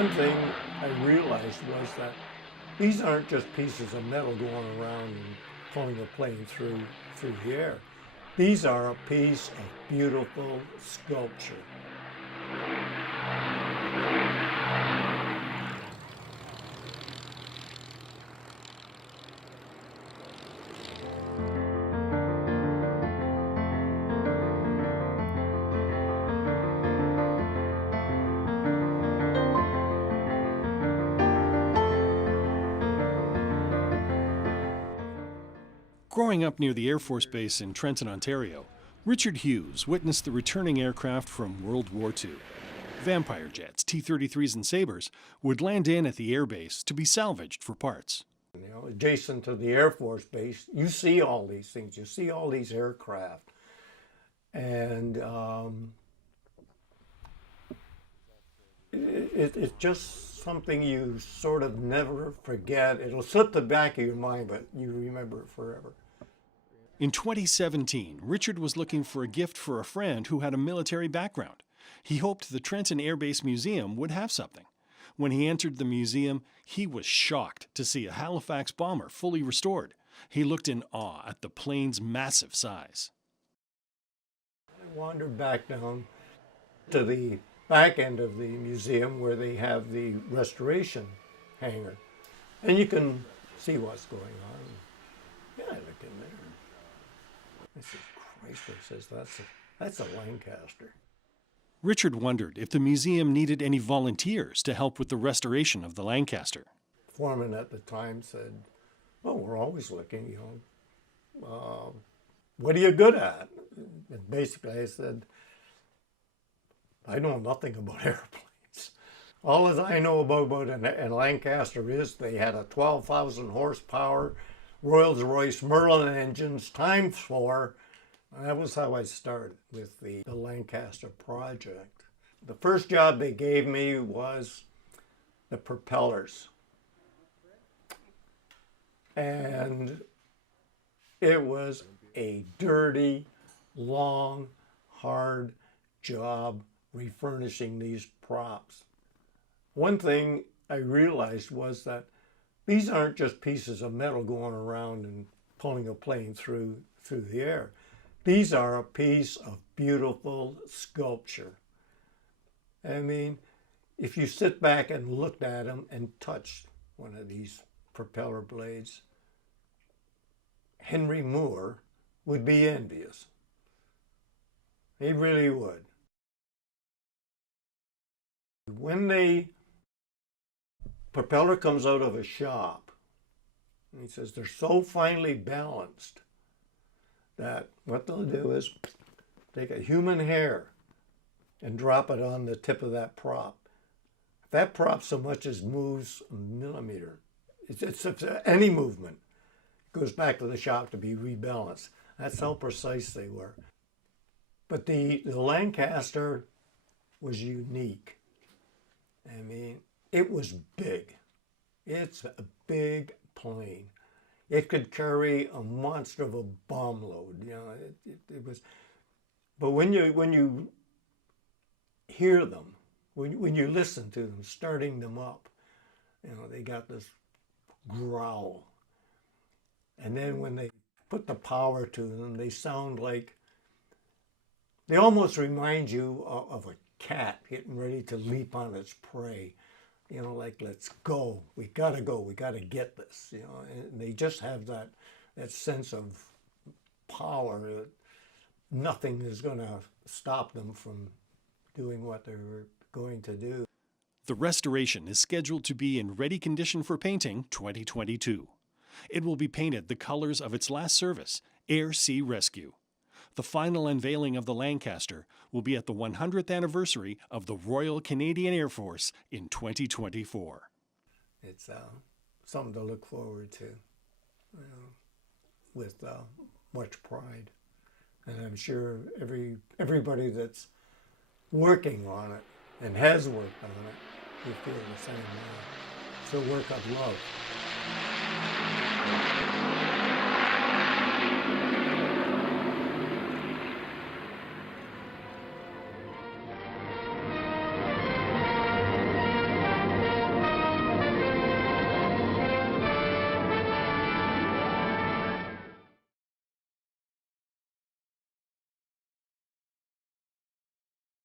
One thing I realized was that these aren't just pieces of metal going around and pulling a plane through the air. These are a piece of beautiful sculpture. Growing up near the Air Force Base in Trenton, Ontario, Richard Hughes witnessed the returning aircraft from World War II. Vampire jets, T-33s and Sabres would land in at the airbase to be salvaged for parts. You know, adjacent to the Air Force Base, you see all these things. You see all these aircraft. And it's just something you sort of never forget. It'll slip the back of your mind, but you remember it forever. In 2017, Richard was looking for a gift for a friend who had a military background. He hoped the Trenton Air Base Museum would have something. When he entered the museum, he was shocked to see a Halifax bomber fully restored. He looked in awe at the plane's massive size. I wandered back down to the back end of the museum where they have the restoration hangar. And you can see what's going on. Yeah, I looked in there. I said, Christ, I says, that's a Lancaster. Richard wondered if the museum needed any volunteers to help with the restoration of the Lancaster. Foreman at the time said, well, we're always looking, you know. What are you good at? And basically I said, I know nothing about airplanes. All as I know about a Lancaster is they had a 12,000 horsepower Rolls-Royce Merlin engines times 4. And that was how I started with the Lancaster project. The first job they gave me was the propellers. And it was a dirty, long, hard job refurnishing these props. One thing I realized was that these aren't just pieces of metal going around and pulling a plane through the air. These are a piece of beautiful sculpture. I mean, if you sit back and looked at them and touched one of these propeller blades, Henry Moore would be envious. He really would. When the propeller comes out of a shop, he says they're so finely balanced that what they'll do is take a human hair and drop it on the tip of that prop. If that prop so much as moves a millimeter, it's any movement, goes back to the shop to be rebalanced. That's how precise they were. But the Lancaster was unique. I mean, it was big. It's a big plane. It could carry a monster of a bomb load. You know, it was. But when you hear them, when you listen to them, starting them up, you know, they got this growl. And then when they put the power to them, they sound like, they almost remind you of a cat getting ready to leap on its prey. You know, like, let's go, we gotta get this, you know, and they just have that sense of power that nothing is gonna stop them from doing what they're going to do. The restoration is scheduled to be in ready condition for painting 2022. It will be painted the colors of its last service, Air Sea Rescue. The final unveiling of the Lancaster will be at the 100th anniversary of the Royal Canadian Air Force in 2024. It's something to look forward to, you know, with much pride. And I'm sure everybody that's working on it and has worked on it will feel the same way. It's a work of love.